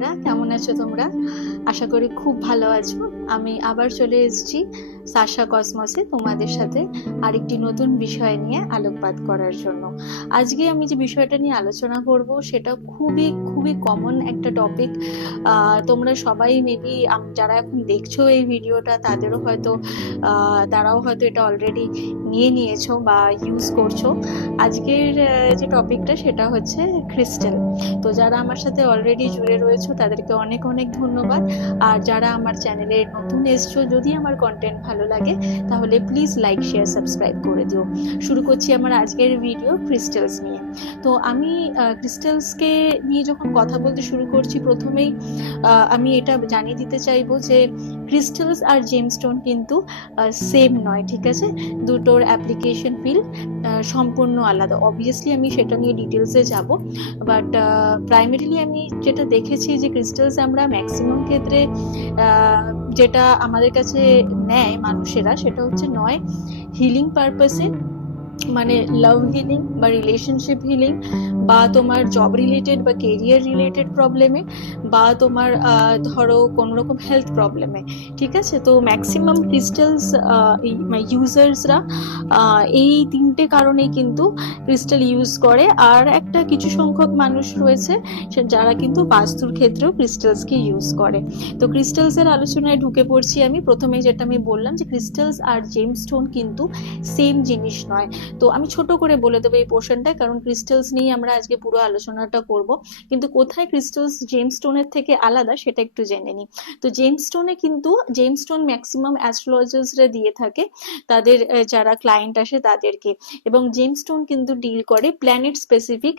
বন্ধুরা, কেমন আছো তোমরা? আশা করি খুব ভালো আছো। আমি আবার চলে এসেছি সাশা কসমসে তোমাদের সাথে আরেকটি নতুন বিষয় নিয়ে আলোকপাত করার জন্য। আজকে আমি যে বিষয়টা নিয়ে আলোচনা করব, সেটা খুবই খুবই কমন একটা টপিক তোমরা সবাই মেবি যারা এখন দেখছ এই ভিডিওটা, তাদেরও হয়তো তারাও হয়তো এটা অলরেডি নিয়ে নিয়েছো বা ইউজ করছ। আজকের যে টপিকটা সেটা হচ্ছে ক্রিস্টাল তো যারা আমার সাথে অলরেডি জুড়ে রয়েছো, তাদেরকে অনেক অনেক ধন্যবাদ। আর যারা আমার চ্যানেলে নতুন এসছো, যদি আমার কন্টেন্ট ভালো লাগে, তাহলে প্লিজ লাইক শেয়ার সাবস্ক্রাইব করে দিও। শুরু করছি আমার আজকের ভিডিও ক্রিস্টালস নিয়ে। তো আমি ক্রিস্টালসকে নিয়ে যখন কথা বলতে শুরু করছি, প্রথমেই আমি এটা জানিয়ে দিতে চাইব যে ক্রিস্টালস আর জেমস্টোন কিন্তু সেম নয়, ঠিক আছে? দুটোর অ্যাপ্লিকেশন ফিল্ড সম্পূর্ণ আলাদা। অবভিয়াসলি আমি সেটা নিয়ে ডিটেলসে যাব বাট প্রাইমারিলি আমি যেটা দেখেছি যে ক্রিস্টালস আমরা ম্যাক্সিমাম ক্ষেত্রে যেটা আমাদের কাছে নেয় মানুষেরা সেটা হচ্ছে নয় হিলিং পারপাসে মানে লাভ হিলিং বা রিলেশনশিপ হিলিং বা তোমার জব রিলেটেড বা কেরিয়ার রিলেটেড প্রবলেমে বা তোমার ধরো কোনো রকম হেলথ প্রবলেমে ঠিক আছে? তো ম্যাক্সিমাম ক্রিস্টালস ইউজার্সরা এই তিনটে কারণেই কিন্তু ক্রিস্টাল ইউজ করে। আর একটা কিছু সংখ্যক মানুষ রয়েছে যারা কিন্তু বাস্তুর ক্ষেত্রেও ক্রিস্টালসকে ইউজ করে। তো ক্রিস্টালসের আলোচনায় ঢুকে পড়ছি আমি। প্রথমে যেটা আমি বললাম যে ক্রিস্টালস আর জেমস্টোন কিন্তু সেম জিনিস নয়। তো আমি ছোট করে বলে দেবো এই পোর্শনটা কারণ ক্রিস্টালস নিয়ে আমরা আজকে পুরো আলোচনাটা করব। কিন্তু কোথায় ক্রিস্টালস জেমস্টোনের থেকে আলাদা সেটা একটু জেনে নিই। তো জেমস্টোনে কিন্তু, জেমস্টোন ম্যাক্সিমাম অ্যাস্ট্রোলজার্সরা দিয়ে থাকে। তাদের যারা ক্লায়েন্ট আসে তাদেরকে। এবং জেমস্টোন কিন্তু ডিল করে প্ল্যানেট স্পেসিফিক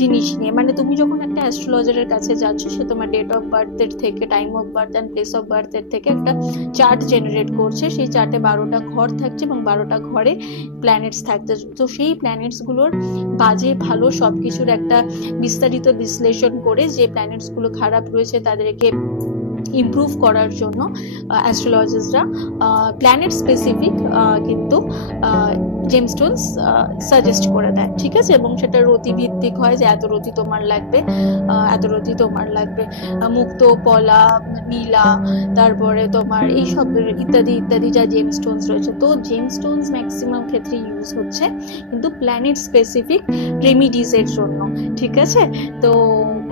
জিনিস নিয়ে। মানে তুমি যখন একটা অ্যাস্ট্রোলজারের কাছে যাচ্ছ, সে তোমার ডেট অফ বার্থের থেকে, time of birth and place of বার্থের থেকে একটা চার্ট জেনারেট করছে। সেই চার্টে বারোটা ঘর থাকছে এবং বারোটা ঘরে প্ল্যানেটস থাকছে তো সেই প্ল্যানেটসগুলোর বাজে, ভালো সব কিছুর একটা বিস্তারিত বিশ্লেষণ করে যে প্ল্যানেটসগুলো খারাপ রয়েছে তাদেরকে ইমপ্রুভ করার জন্য অ্যাস্ট্রোলজিস্টরা প্ল্যানেট স্পেসিফিক কিন্তু জেমস্টোনস সাজেস্ট করে দেয়, ঠিক আছে? এবং সেটা রতি ভিত্তিক হয় যে এত রতি তোমার লাগবে এত রতি তোমার লাগবে। মুক্ত, পলা, নীলা, তারপরে তোমার এই সব ইত্যাদি ইত্যাদি যা জেমস্টোনস রয়েছে। তো জেমস্টোনস ম্যাক্সিমাম ক্ষেত্রে ইউজ হচ্ছে কিন্তু প্ল্যানেট স্পেসিফিক রেমিডিজের জন্য, ঠিক আছে? তো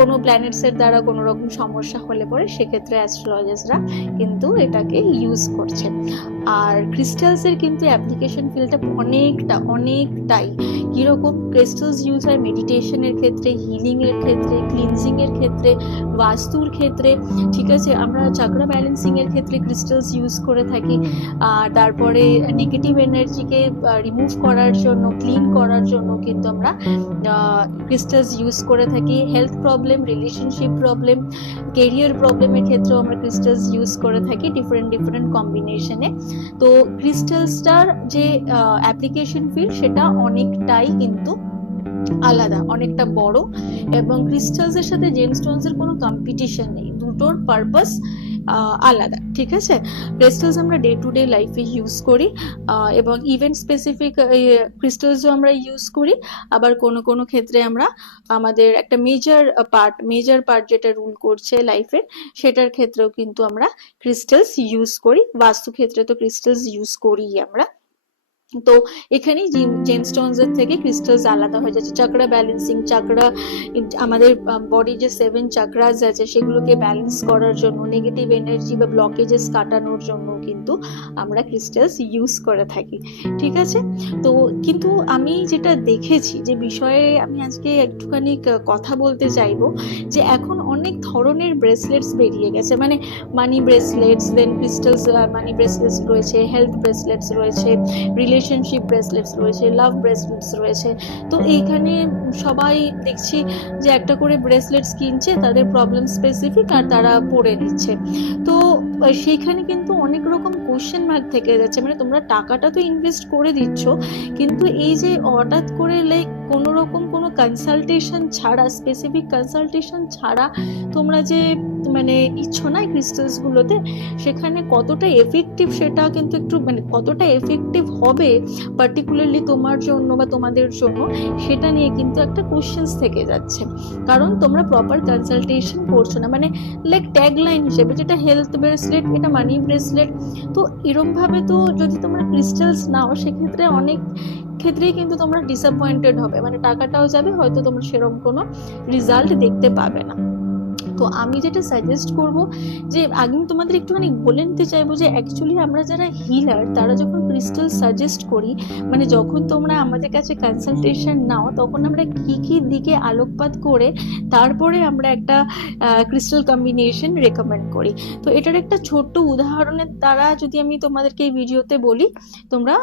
কোনো প্ল্যানেটসের দ্বারা কোনো রকম সমস্যা হলে পরে সেক্ষেত্রে অ্যাস্ট্রোলজিস্টরা কিন্তু এটাকে ইউজ করছে আর ক্রিস্টালসের কিন্তু অ্যাপ্লিকেশন ফিল্ডটা অনেকটা, অনেকটাই। কীরকম ক্রিস্টালস ইউজ হয় মেডিটেশনের ক্ষেত্রে হিলিংয়ের ক্ষেত্রে ক্লিনজিংয়ের ক্ষেত্রে, বাস্তুর ক্ষেত্রে, ঠিক আছে? আমরা চাকরা ব্যালেন্সিংয়ের ক্ষেত্রে ক্রিস্টালস ইউজ করে থাকি। আর তারপরে নেগেটিভ এনার্জিকে রিমুভ করার জন্য ক্লিন করার জন্য কিন্তু আমরা ক্রিস্টালস ইউজ করে থাকি। Health problem relationship problem career প্রবলেমের ক্ষেত্রেও আমরা ক্রিস্টালস ইউজ করে থাকি ডিফারেন্ট ডিফারেন্ট কম্বিনেশনে তো ক্রিস্টালসটার যে অ্যাপ্লিকেশন ফিল্ড সেটা অনেকটাই কিন্তু আলাদা, অনেকটা বড়। এবং ক্রিস্টালসের সাথে জেমস্টোনসের কোনো কম্পিটিশন নেই। দুটোর পারপাস আলাদা, ঠিক আছে? ক্রিস্টালস আমরা ডে টু ডে লাইফে ইউজ করি এবং ইভেন্ট স্পেসিফিক ক্রিস্টালসও আমরা ইউজ করি। আবার কোনো কোনো ক্ষেত্রে আমরা আমাদের একটা মেজর পার্ট মেজর পার্ট যেটা রুল করছে লাইফের সেটার ক্ষেত্রেও কিন্তু আমরা ক্রিস্টালস ইউজ করি। বাস্তু ক্ষেত্রে তো ক্রিস্টালস ইউজ করি আমরা। তো এখানেই জেমস্টোনস এর থেকে ক্রিস্টালস আলাদা হয়ে যাচ্ছে। চাকরা ব্যালেন্সিং চাকরা আমাদের বডি যে সেভেন চাকরাস আছে, সেগুলোকে ব্যালেন্স করার জন্য নেগেটিভ এনার্জি বা ব্লকেজেস কাটানোর জন্য কিন্তু আমরা ক্রিস্টালস ইউজ করে থাকি। ঠিক আছে? তো কিন্তু আমি যেটা দেখেছি যে বিষয়ে আমি আজকে একটুখানি কথা বলতে চাইব যে এখন অনেক ধরনের ব্রেসলেটস বেরিয়ে গেছে। মানে money bracelets then crystals money bracelets রয়েছে হেলথ ব্রেসলেটস রয়েছে রিলেশনশিপ ব্রেসলেটস রয়েছে লাভ ব্রেসলেটস রয়েছে। তো এইখানে সবাই দেখছি যে একটা করে ব্রেসলেটস কিনছে, তাদের প্রবলেম স্পেসিফিক আর তারা পরে নিচ্ছে। তো সেইখানে কিন্তু অনেক রকম কোশ্চেন মার্ক থেকে যাচ্ছে। মানে তোমরা টাকাটা তো ইনভেস্ট করে দিচ্ছ, কিন্তু এই যে হঠাৎ করে লাইক কোনো রকম কোনো কনসালটেশন ছাড়া স্পেসিফিক কনসালটেশন ছাড়া তোমরা যে মানে নিচ্ছ না এই গুলোতে, সেখানে কতটা এফেক্টিভ সেটা কিন্তু একটু মানে কতটা এফেক্টিভ হবে পার্টিকুলারলি তোমার জন্য বা তোমাদের জন্য, সেটা নিয়ে কিন্তু একটা কোশ্চেন্স থেকে যাচ্ছে। কারণ তোমরা প্রপার কনসালটেশন করছ না। মানে লাইক ট্যাগলাইন হিসেবে যেটা হেলথ ব্রেসলেট এটা মানি ব্রেসলেট তো এরম ভাবে তো যদি তোমরা ক্রিস্টালস নাও, সেক্ষেত্রে অনেক ক্ষেত্রেই কিন্তু তোমরা ডিসঅ্যাপয়েন্টেড হবে। মানে টাকাটাও যাবে, হয়তো তোমরা সেরকম কোনো রেজাল্ট দেখতে পাবে না। তো আমি যেটা সাজেস্ট করব যে আমি তোমাদের একটুখানি বলে নিতে চাইব যে অ্যাকচুয়ালি আমরা যারা হিলার তারা যখন ক্রিস্টাল সাজেস্ট করি মানে যখন তোমরা আমাদের কাছে কনসালটেশন নাও, তখন আমরা কি কি দিকে আলোকপাত করে তারপরে আমরা একটা ক্রিস্টাল কম্বিনেশন রেকমেন্ড করি। তো এটার একটা ছোট্ট উদাহরণের দ্বারা যদি আমি তোমাদেরকে এই ভিডিওতে বলি, তোমরা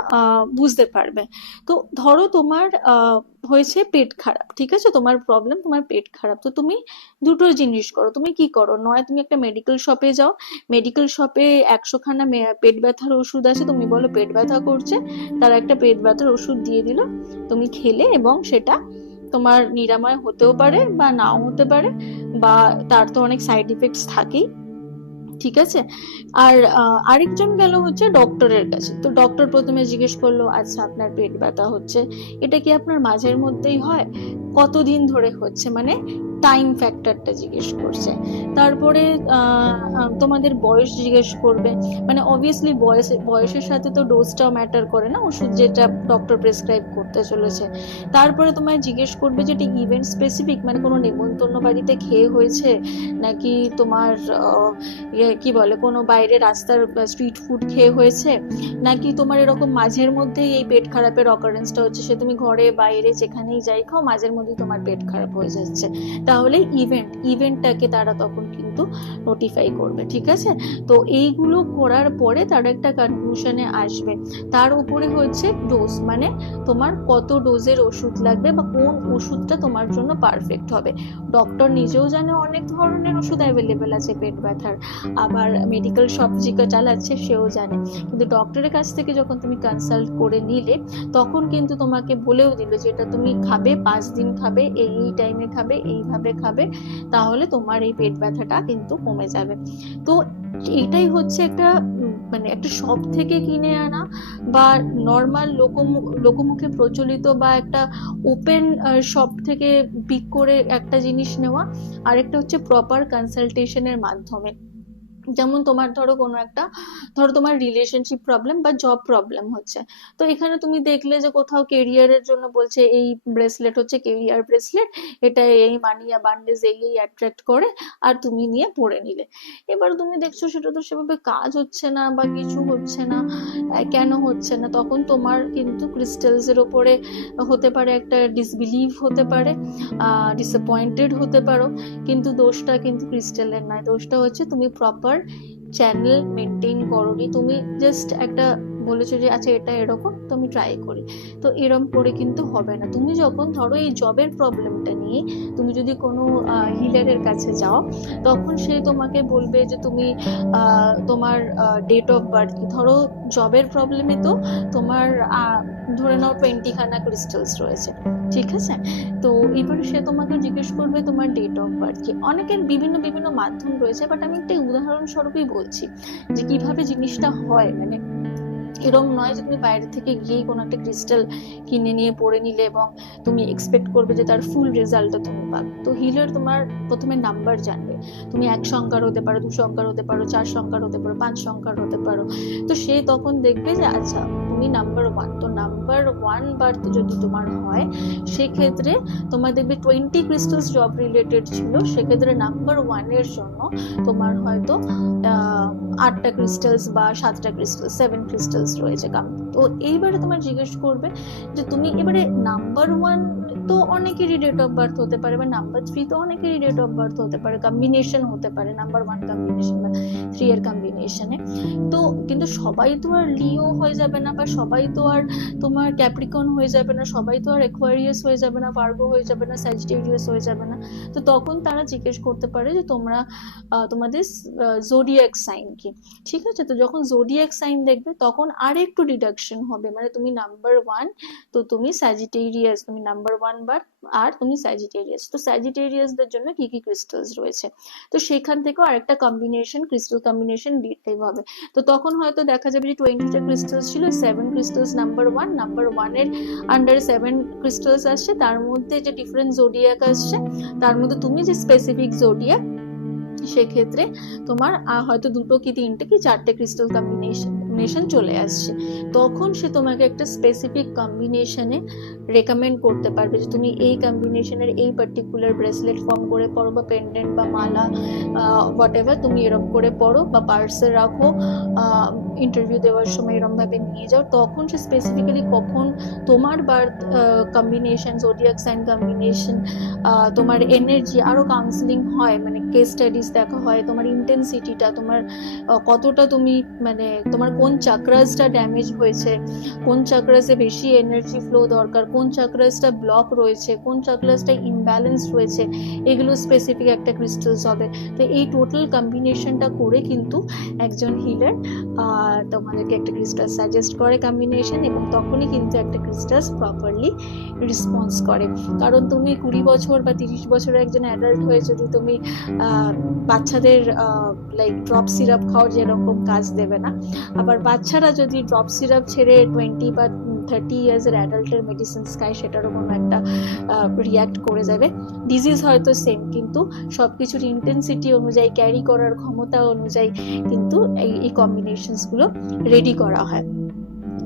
বুঝতে পারবে। তো ধরো তোমার হয়েছে পেট খারাপ, ঠিক আছে? তোমার প্রবলেম তোমার পেট খারাপ। তো তুমি দুটো জিনিস করো। তুমি কি করো? নয়, তুমি একটা মেডিকেল শপে যাও। মেডিকেল শপে একশো খানা পেট ব্যথার ওষুধ আছে। তুমি বলো পেট ব্যথা করছে, তারা একটা পেট ব্যথার ওষুধ দিয়ে দিল। তুমি খেলে এবং সেটা তোমার নিরাময় হতেও পারে বা নাও হতে পারে বা তার তো অনেক সাইড ইফেক্টস থাকেই। ঠিক আছে? আর আরেকজন গেল হচ্ছে ডক্টরের কাছে। তো ডক্টর প্রথমে জিজ্ঞেস করল আচ্ছা আপনার পেট ব্যথা হচ্ছে, এটা কি আপনার মাঝের মধ্যেই হয়? কতদিন ধরে হচ্ছে? মানে টাইম ফ্যাক্টরটা জিজ্ঞেস করছে। তারপরে তোমাদের বয়স জিজ্ঞেস করবে। মানে অবভিয়াসলি বয়স, বয়সের সাথে তো ডোজটাও ম্যাটার করে না, ওষুধ যেটা ডক্টর প্রেসক্রাইব করতে চলেছে। তারপরে তোমায় জিজ্ঞেস করবে যে এটা ইভেন্ট স্পেসিফিক মানে কোনো নেমন্তন্ন বাড়িতে খেয়ে হয়েছে? নাকি তোমার ইয়ে কি বলে, কোনো বাইরে রাস্তার স্ট্রিট ফুড খেয়ে হয়েছে? নাকি তোমার এরকম মাঝের মধ্যেই এই পেট খারাপের অকারেন্সটা হচ্ছে? সে তুমি ঘরে, বাইরে যেখানেই যাই খাও, মাঝের মধ্যেই তোমার পেট খারাপ হয়ে যাচ্ছে। তাহলে ইভেন্ট ইভেন্টটাকে তারা তখন কিন্তু নোটিফাই করবে, ঠিক আছে? তো এইগুলো করার পরে তারা একটা কনক্লুশনে আসবে। তার উপরে হচ্ছে ডোজ মানে তোমার কত ডোজের ওষুধ লাগবে বা কোন ওষুধটা তোমার জন্য পারফেক্ট হবে। ডক্টর নিজেও জানে অনেক ধরনের ওষুধ অ্যাভেলেবেল আছে পেট ব্যথার, আবার মেডিকেল শপ যেটা চালাচ্ছে সেও জানে। কিন্তু ডক্টরের কাছ থেকে যখন তুমি কনসাল্ট করে নিলে, তখন কিন্তু তোমাকে বলেও দিল যে এটা তুমি খাবে, পাঁচ দিন খাবে, এই এই টাইমে খাবে, এইভাবে খাবে, তাহলে তোমার এই পেট ব্যথাটা কিন্তু কমে যাবে। তো এটাই হচ্ছে একটা মানে একটা শপ থেকে কিনে আনা বা নর্মাল লোকমুখ লোকমুখে প্রচলিত বা একটা ওপেন সব থেকে পিক করে একটা জিনিস নেওয়া আর একটা হচ্ছে প্রপার কনসালটেশনের মাধ্যমে। যেমন তোমার ধরো কোনো একটা, ধরো তোমার রিলেশনশিপ প্রবলেম বা জব প্রবলেম হচ্ছে। তো এখানে তুমি দেখলে যে কোথাও কেরিয়ারের জন্য বলছে, এই ব্রেসলেট হচ্ছে কেরিয়ার ব্রেসলেট এটা এই মানি অ্যাবান্ডেন্স এই এই অ্যাট্রাক্ট করে, আর তুমি নিয়ে পড়ে নিলে। এবার তুমি দেখছ সেটা তো সেভাবে কাজ হচ্ছে না বা কিছু হচ্ছে না কেন হচ্ছে না? তখন তোমার কিন্তু ক্রিস্টালস এর ওপরে হতে পারে একটা ডিসবিলিভ হতে পারে ডিসঅ্যাপয়েন্টেড হতে পারো, কিন্তু দোষটা কিন্তু ক্রিস্টালের নয়। দোষটা হচ্ছে তুমি প্রপার চ্যানেল মেনটেন করোনি। তুমি জাস্ট একটা বলেছ যে আচ্ছা এটা এরকম তো আমি ট্রাই করি তো এরম করে কিন্তু হবে না। তুমি যখন ধরো এই জবের প্রবলেমটা নিয়ে তুমি যদি কোনো হিলারের কাছে যাও, তখন সে তোমাকে বলবে যে, তুমি তোমার ডেট অফ বার্থ ধরো জবের প্রবলেমে তো তোমার ধরে নাও টোয়েন্টি খানা ক্রিস্টালস রয়েছে, ঠিক আছে? তো এবার সে তোমাকে জিজ্ঞেস করবে তোমার ডেট অফ বার্থ কি? অনেকের বিভিন্ন বিভিন্ন মাধ্যম রয়েছে বাট আমি একটা উদাহরণস্বরূপই বলছি যে, কীভাবে জিনিসটা হয়? মানে এরম নয় যে তুমি বাইরে থেকে গিয়েই কোনো একটা ক্রিস্টাল কিনে নিয়ে পড়ে নিলে এবং তুমি এক্সপেক্ট করবে যে তার ফুল রেজাল্টটা তুমি পাবে। তো হিলার তোমার প্রথমে নাম্বার জানবে। তুমি এক সংখ্যার হতে পারো, দু সংখ্যার হতে পারো, চার সংখ্যার হতে পারো, পাঁচ সংখ্যার হতে পারো। তো সে তখন দেখবে যে আচ্ছা তুমি নাম্বার ওয়ান তো নাম্বার ওয়ান বার্থ যদি তোমার হয়, সেক্ষেত্রে তোমার দেখবে টোয়েন্টি ক্রিস্টালস জব রিলেটেড ছিল। সেক্ষেত্রে নাম্বার ওয়ানের জন্য তোমার হয়তো আটটা ক্রিস্টালস বা সাতটা ক্রিস্টালস সেভেন ক্রিস্টালস রয়েছে। কাম তো এইবারে তোমার জিজ্ঞেস করবে যে তুমি এবারে নাম্বার ওয়ান তো অনেকেরই ডেট অফ বার্থ হতে পারে বা নাম্বার থ্রি তো অনেকেরই ডেট অফ বার্থ হতে পারে। কম্বিনেশন হতে পারে নাম্বার ওয়ান কম্বিনেশন বা থ্রি এর কম্বিনেশনে তো কিন্তু সবাই তো আর লিও হয়ে যাবে না বা সবাই তো আর তোমার ক্যাপ্রিকন হয়ে যাবে না, সবাই তো আর একুয়ারিয়াস হয়ে যাবে না ভার্গো হয়ে যাবে না স্যাজিটেরিয়াস হয়ে যাবে না। তো তখন তারা জিজ্ঞেস করতে পারে যে তোমরা তোমাদের জোডিয়াক সাইন কি? ঠিক আছে? তো যখন জোডিয়াক সাইন দেখবে তখন আর একটু ডিডাকশন হবে। মানে তুমি নাম্বার ওয়ান তো তুমি স্যাজিটেরিয়াস তুমি নাম্বার ওয়ান বার আর তুমি স্যাজিটেরিয়াস তো স্যাজিটেরিয়াসদের জন্য কি কি ক্রিস্টালস রয়েছে? তো সেখান থেকেও আরেকটা কম্বিনেশন ক্রিস্টাল কম্বিনেশন দিতে হবে। তো তখন হয়তো দেখা যাবে যে টোয়েন্টিটা ক্রিস্টালস ছিল seven crystals number one number ওয়ানের আন্ডারে সেভেন ক্রিস্টালস আসছে। তার মধ্যে যে ডিফারেন্ট জোডিয়াক আসছে, তার মধ্যে তুমি যে স্পেসিফিক জোডিয়াক সেক্ষেত্রে তোমার হয়তো দুটো কি তিনটে কি চারটে ক্রিস্টাল কম্বিনেশন চলে আসছে, তখন সে তোমাকে একটা স্পেসিফিক কম্বিনেশনে রেকমেন্ড করতে পারবে যে তুমি এই কম্বিনেশনের এই পার্টিকুলার ব্রেসলেট ফর্ম করে পরো বা পেন্ডেন্ট বা মালা হোয়াট তুমি এরকম করে পরো বা পার্সে রাখো ইন্টারভিউ দেওয়ার সময় এরকম ভাবে নিয়ে যাও, তখন সে স্পেসিফিক্যালি কখন তোমার birth combination zodiac sign combination তোমার এনার্জি আরও কাউন্সিলিং হয় মানে কেস স্টাডিজ দেখা হয়, তোমার ইন্টেন্সিটিটা তোমার কতটা তুমি মানে তোমার কোন চাকরাসটা ড্যামেজ হয়েছে, কোন চাকরাসে বেশি এনার্জি ফ্লো দরকার, কোন চাকরাসটা ব্লক রয়েছে, কোন চাকরাসটা ইমব্যালেন্স রয়েছে, এগুলো স্পেসিফিক একটা ক্রিস্টালস হবে। তো এই টোটাল কম্বিনেশনটা করে কিন্তু একজন হিলার তোমাদেরকে একটা ক্রিস্টাস সাজেস্ট করে কম্বিনেশন এবং তখনই কিন্তু একটা ক্রিস্টাস প্রপারলি রেসপন্স করে। কারণ তুমি কুড়ি বছর বা তিরিশ বছরের একজন অ্যাডাল্ট হয়ে যদি তুমি বাচ্চাদের লাইক ড্রপ সিরাপ খাওয়ার যেরকম কাজ দেবে না, আবার বাচ্চারা যদি ড্রপ সিরাপ ছেড়ে টোয়েন্টি বা থার্টি ইয়ার্সের অ্যাডাল্টের মেডিসিনস খায় সেটারও কোনো একটা রিয়াক্ট করে যাবে। ডিজিজ হয়তো সেম কিন্তু সব কিছুর ইন্টেন্সিটি অনুযায়ী ক্যারি করার ক্ষমতা অনুযায়ী কিন্তু এই কম্বিনেশনসগুলো রেডি করা হয়।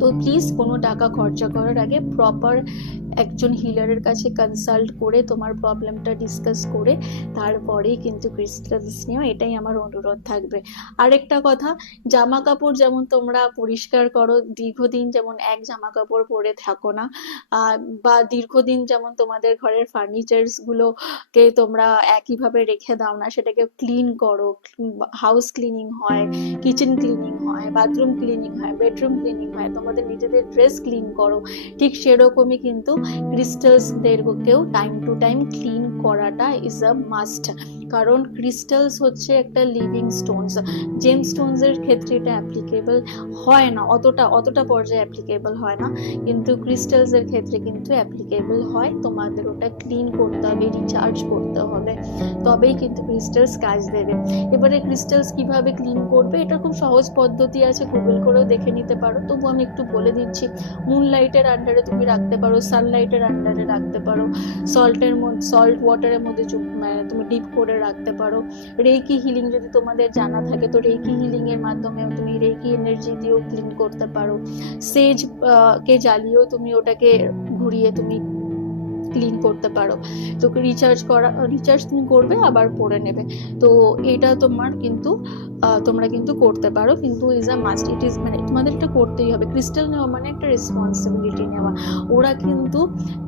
তো প্লিজ কোনো টাকা খরচা করার আগে প্রপার একজন হিলারের কাছে কনসাল্ট করে তোমার প্রবলেমটা ডিসকাস করে তারপরেই কিন্তু ক্রিস্টালস নিও, এটাই আমার অনুরোধ থাকবে। আরেকটা কথা, জামা কাপড় যেমন তোমরা পরিষ্কার করো, দীর্ঘদিন যেমন এক জামা কাপড় পরে থাকো না বা দীর্ঘদিন যেমন তোমাদের ঘরের ফার্নিচার্স গুলোকে তোমরা একইভাবে রেখে দাও না, সেটাকে ক্লিন করো হাউস ক্লিনিং হয় কিচেন ক্লিনিং হয় বাথরুম ক্লিনিং হয় বেডরুম ক্লিনিং হয় তোমাদের নিজেদের ড্রেস ক্লিন করো। ঠিক সেরকমই কিন্তু ক্রিস্টালসদেরকেও টাইম টু টাইম ক্লিন করাটা ইজ আ মাস্ট কারণ ক্রিস্টালস হচ্ছে একটা লিভিং স্টোনস জেম স্টোনসের ক্ষেত্রে এটা অ্যাপ্লিকেবল হয় না, অতটা অতটা পর্যায়ে অ্যাপ্লিকেবল হয় না। কিন্তু ক্রিস্টালসের ক্ষেত্রে কিন্তু অ্যাপ্লিকেবল হয়। তোমাদের ওটা ক্লিন করতে হবে রিচার্জ করতে হবে। তবেই কিন্তু ক্রিস্টালস কাজ দেবে। এবারে ক্রিস্টালস কীভাবে ক্লিন করবে, এটা খুব সহজ পদ্ধতি আছে গুগল করেও দেখে নিতে পারো। তবু আমি একটু বলে দিচ্ছি মুন লাইটের আন্ডারে তুমি রাখতে পারো সানলাইটের আন্ডারে রাখতে পারো। সল্টের মধ্যে সল্ট ওয়াটারের মধ্যে মানে তুমি ডিপ করে রাখতে পারো। রেকি হিলিং যদি তোমাদের জানা থাকে, তো রেকি হিলিং এর মাধ্যমে তুমি রেকি এনার্জি দিয়েও ক্লিন করতে পারো। সেজ কে জ্বালিয়েও তুমি ওটাকে ঘুরিয়ে তুমি ক্লিন করতে পারো। তোকে রিচার্জ করা রিচার্জ তুমি করবে, আবার পরে নেবে। তো এটা তোমার কিন্তু তোমরা কিন্তু করতে পারো, কিন্তু is a must it is মানে তোমাদের এটা করতেই হবে। ক্রিস্টাল নেওয়া মানে একটা রেসপন্সিবিলিটি নেওয়া। ওরা কিন্তু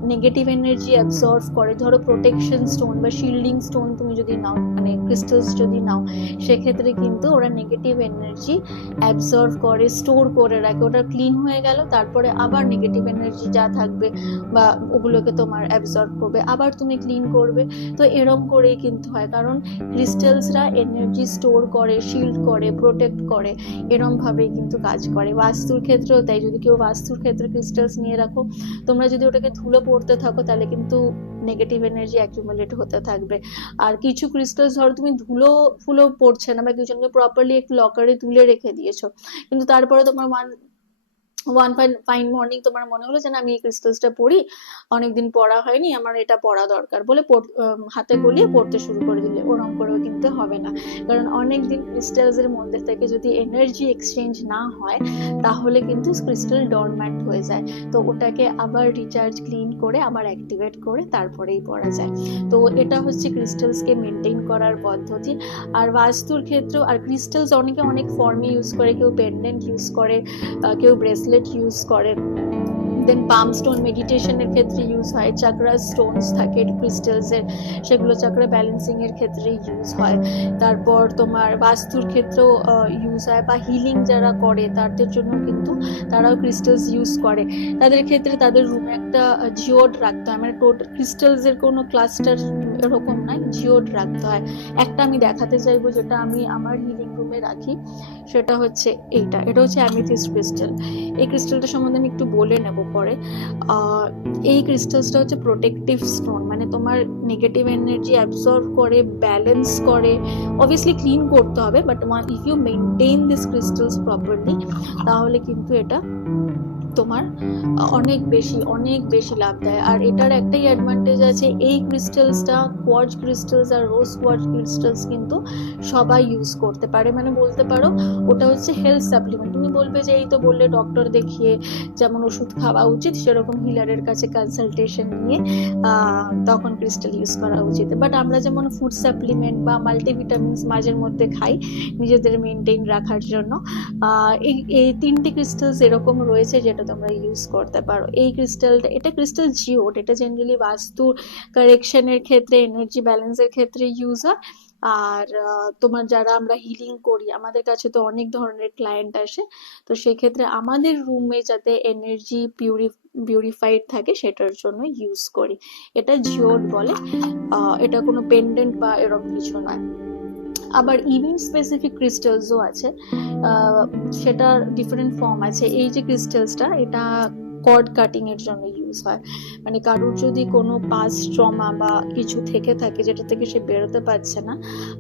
নেগেটিভ এনার্জি অ্যাবজর্ভ করে। ধরো প্রোটেকশন স্টোন বা শিল্ডিং স্টোন তুমি যদি নাও মানে ক্রিস্টালস যদি নাও, সেক্ষেত্রে কিন্তু ওরা নেগেটিভ এনার্জি অ্যাবজর্ভ করে স্টোর করে রাখে। ওটা ক্লিন হয়ে গেল, তারপরে আবার নেগেটিভ এনার্জি যা থাকবে বা ওগুলোকে তোমার অ্যাবজর্ভ করবে, আবার তুমি ক্লিন করবে। তো এরম করেই কিন্তু হয়। কারণ ক্রিস্টালসরা এনার্জি স্টোর করে শিল্ড করে প্রোটেক্ট করে, এরম ভাবেই কিন্তু কাজ করে। বাস্তুর ক্ষেত্রেও তাই, যদি কেউ বাস্তুর ক্ষেত্রে ক্রিস্টালস নিয়ে রাখো, তোমরা যদি ওটাকে ধুলো পড়তে থাকো, তাহলে কিন্তু নেগেটিভ এনার্জি অ্যাকিউমুলেট হতে থাকবে। আর কিছু ক্রিস্টালস ধরো তুমি ধুলো ফুলো পড়ছে না, বা কিছু প্রপারলি একটু লকারে তুলে রেখে দিয়েছ, কিন্তু তারপরে তোমার মান ওয়ান ফাইন ফাইন মর্নিং তোমার মনে হলো যে না আমি এই ক্রিস্টালসটা পড়ি। অনেকদিন পড়া হয়নি আমার এটা পড়া দরকার বলে হাতে গলিয়ে পড়তে শুরু করে দিলে। ওরম করেও কিন্তু হবে না। কারণ অনেক দিন ক্রিস্টালস এর মধ্যে থেকে যদি এনার্জি এক্সচেঞ্জ না হয় তাহলে কিন্তু ক্রিস্টাল ডরম্যান্ট হয়ে যায়। তো ওটাকে আবার রিচার্জ ক্লিন করে আবার অ্যাক্টিভেট করে তারপরেই পড়া যায়। তো এটা হচ্ছে ক্রিস্টালসকে মেনটেন করার পদ্ধতি। আর বাস্তুর ক্ষেত্রেও আর ক্রিস্টালস অনেকে অনেক ফর্মে ইউজ করে। কেউ পেন্ডেন্ট ইউজ করে কেউ ব্রেসলেট ইউজ করে। দেন পাম স্টোন মেডিটেশনের ক্ষেত্রে ইউজ হয় চাকরা স্টোনস থাকে ক্রিস্টালসের সেগুলো চাকরা ব্যালেন্সিং এর ক্ষেত্রে ইউজ হয়। তারপর তোমার বাস্তুর ক্ষেত্রেও ইউজ হয় বা হিলিং যারা করে, তাদের জন্য কিন্তু তারাও ক্রিস্টালস ইউজ করে। তাদের ক্ষেত্রে তাদের রুমে একটা জিওড রাখতে হয় মানে টোটাল ক্রিস্টালসের কোনো ক্লাস্টার এরকম নয় জিওড রাখতে হয় একটা আমি দেখাতে চাইব যেটা আমি আমার হিলিং রুমে রাখি, সেটা হচ্ছে এইটা। এটা হচ্ছে অ্যামিথিস্ট ক্রিস্টাল এই ক্রিস্টালটা সম্বন্ধে আমি একটু বলে নেব পরে। এই ক্রিস্টালসটা হচ্ছে প্রোটেক্টিভ স্টোন মানে তোমার নেগেটিভ এনার্জি অ্যাবজর্ব করে ব্যালেন্স করে। অবভিয়াসলি ক্লিন করতে হবে but one if you maintain this crystals properly তাহলে কিন্তু এটা তোমার অনেক বেশি অনেক বেশি লাভ দেয়। আর এটার একটাই অ্যাডভান্টেজ আছে, এই ক্রিস্টালসটা কোয়ার্জ ক্রিস্টালস আর রোজ কোয়ার্জ ক্রিস্টালস কিন্তু সবাই ইউজ করতে পারে। মানে বলতে পারো, ওটা হচ্ছে হেলথ সাপ্লিমেন্ট তুমি বলবে যে, এই তো বললে ডক্টর দেখিয়ে যেমন ওষুধ খাওয়া উচিত, সেরকম হিলারের কাছে কনসালটেশন নিয়ে তখন ক্রিস্টাল ইউজ করা উচিত। বাট আমরা যেমন ফুড সাপ্লিমেন্ট বা মাল্টিভিটামিনস মাঝের মধ্যে খাই, নিজেদের মেনটেন রাখার জন্য এই এই তিনটি ক্রিস্টালস এরকম রয়েছে যেটা তোমরা ইউজ করতে পারো। এই ক্রিস্টালটা এটা ক্রিস্টাল জিওট এটা জেনারেলি বাস্তু কারেকশনের ক্ষেত্রে এনার্জি ব্যালেন্সের ক্ষেত্রে ইউজ হয়। আর তোমার যারা আমরা হিলিং করি, আমাদের কাছে তো অনেক ধরনের ক্লায়েন্ট আসে। তো সেক্ষেত্রে আমাদের রুমে যাতে এনার্জি পিউরি পিউরিফাইড থাকে, সেটার জন্য ইউজ করি। এটা জিওট বলে এটা কোনো পেন্ডেন্ট বা এরকম কিছু নয়। আবার ইভেন্ট স্পেসিফিক ক্রিস্টালসও আছে। সেটার ডিফারেন্ট ফর্ম আছে। এই যে ক্রিস্টালসটা এটা কর্ড কাটিং এর জন্য ইউজ হয়। মানে কারোর যদি কোনো পাস ট্রমা বা কিছু থেকে থাকে যেটা থেকে সে বেরোতে পারছে না,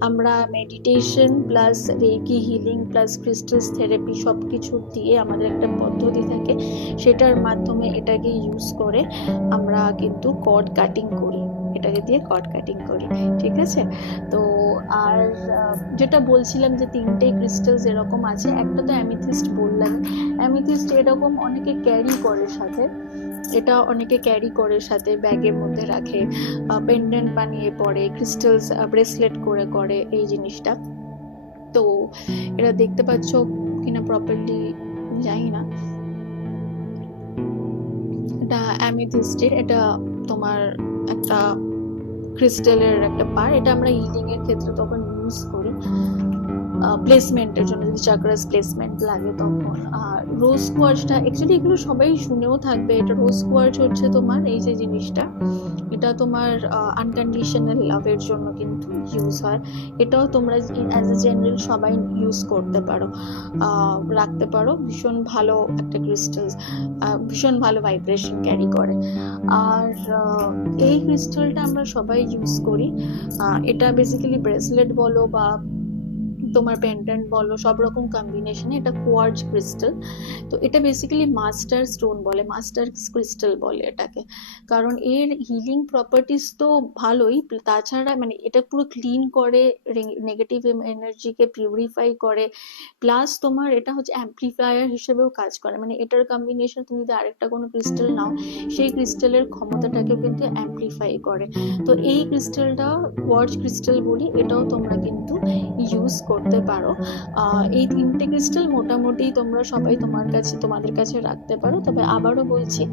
আমরা meditation plus reiki healing plus crystals therapy সব কিছু দিয়ে আমাদের একটা পদ্ধতি থাকে। সেটার মাধ্যমে এটাকে ইউজ করে আমরা কিন্তু কর্ড কাটিং করি। এটাকে দিয়ে কর্ড কাটিং করি, ঠিক আছে? তো আর যেটা বলছিলাম যে তিনটে ক্রিস্টালস এরকম আছে, একটা তো অ্যামিথিস্ট বললাম অ্যামিথিস্ট এরকম অনেকে ক্যারি করে সাথে, এটা অনেকে ক্যারি করে সাথে ব্যাগের মধ্যে রাখে পেন্ডেন্ট বানিয়ে পরে ক্রিস্টালস ব্রেসলেট করে করে, এই জিনিসটা। তো এটা দেখতে পাচ্ছ কিনা প্রপারলি জানি না। এটা অ্যামিথিস্টের এটা তোমার একটা ক্রিস্টালের একটা পার এটা আমরা হিলিংয়ের ক্ষেত্রে তখন ইউজ করি। প্লেসমেন্টের জন্য, যদি চাকরাস প্লেসমেন্ট লাগে তখন। আর রোজ কোয়ার্চটা অ্যাকচুয়ালি এগুলো সবাই শুনেও থাকবে। এটা রোজ কোয়ার্চ হচ্ছে তোমার এই যে জিনিসটা, এটা তোমার আনকন্ডিশনাল লাভের জন্য কিন্তু ইউজ হয়। এটাও তোমরা অ্যাজ এ জেনারেল সবাই ইউজ করতে পারো। রাখতে পারো। ভীষণ ভালো একটা ক্রিস্টালস ভীষণ ভালো ভাইব্রেশন ক্যারি করে। আর এই ক্রিস্টালটা আমরা সবাই ইউজ করি। এটা বেসিক্যালি ব্রেসলেট বলো বা তোমার পেন্ডেন্ট বলো, সব রকম কম্বিনেশনে এটা কোয়ার্জ ক্রিস্টাল তো এটা বেসিক্যালি মাস্টার স্টোন বলে মাস্টার ক্রিস্টাল বলে এটাকে। কারণ এর হিলিং প্রপার্টিস তো ভালোই, তাছাড়া মানে এটা পুরো ক্লিন করে নেগেটিভ এনার্জিকে পিউরিফাই করে প্লাস তোমার এটা হচ্ছে অ্যাম্প্লিফায়ার হিসেবেও কাজ করে। মানে এটার কম্বিনেশন তুমি যদি আরেকটা কোনো ক্রিস্টাল নাও, সেই ক্রিস্টালের ক্ষমতাটাকেও কিন্তু অ্যাম্প্লিফাই করে। তো এই ক্রিস্টালটা কোয়ার্জ ক্রিস্টাল বলি, এটাও তোমরা কিন্তু ইউজ করতে পারো। এই তিনটে ক্রিস্টাল মোটামুটি তোমরা সবাই তোমার কাছে, তোমাদের কাছে রাখতে পারো। তবে আবারও বলছি,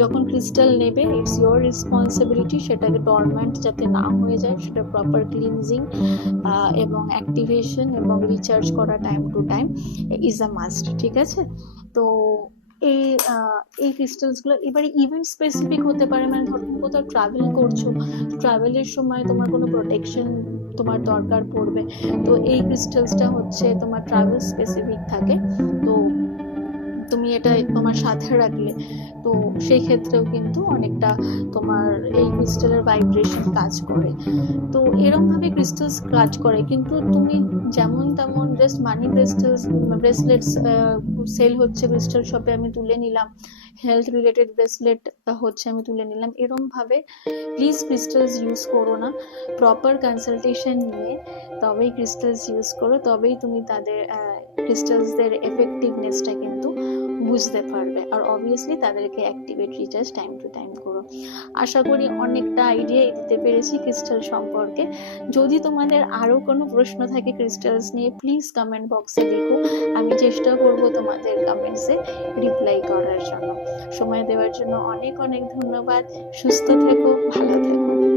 যখন ক্রিস্টাল নেবে ইটস ইয়োর রেসপন্সিবিলিটি সেটাকে ডরম্যান্ট যাতে না হয়ে যায়, সেটা প্রপার ক্লিনজিং এবং অ্যাক্টিভেশন এবং রিচার্জ করা time to time is a must ঠিক আছে? তো এই এই ক্রিস্টালসগুলো এবারে ইভেন্ট স্পেসিফিক হতে পারে মানে ধরো, কোথাও ট্রাভেল করছ ট্রাভেলের সময় তোমার কোনো প্রোটেকশন তোমার দরকার পড়বে। তো এই ক্রিস্টালসটা হচ্ছে তোমার ট্রাভেল স্পেসিফিক থাকে। তো তুমি এটা তোমার সাথে রাখলে, তো সেই ক্ষেত্রেও কিন্তু অনেকটা তোমার এই ক্রিস্টালের ভাইব্রেশন কাজ করে। তো এরকম ভাবে ক্রিস্টালস কাজ করে, কিন্তু তুমি যেমন তেমন just money bracelets bracelets sale হচ্ছে ক্রিস্টাল শপে আমি তুলে নিলাম। হেলথ রিলেটেড ব্রেসলেট হচ্ছে আমি তুলে নিলাম। এরমভাবে প্লিজ ক্রিস্টালস ইউজ করো না। প্রপার কনসালটেশন নিয়ে তবেই ক্রিস্টালস ইউজ করো। তবেই তুমি তাদের ক্রিস্টালসদের এফেক্টিভনেসটা কিন্তু বুঝতে পারবে। আর অবভিয়াসলি তাদেরকে activate recharge time to time করো। আশা করি অনেকটা আইডিয়া দিতে পেরেছি ক্রিস্টাল সম্পর্কে। যদি তোমাদের আরও কোনো প্রশ্ন থাকে ক্রিস্টালস নিয়ে প্লিজ কমেন্ট বক্সে লিখো। আমি চেষ্টা করব তোমাদের কমেন্টসে রিপ্লাই করার জন্য। সময় দেওয়ার জন্য অনেক অনেক ধন্যবাদ। সুস্থ থেকো, ভালো থেকো।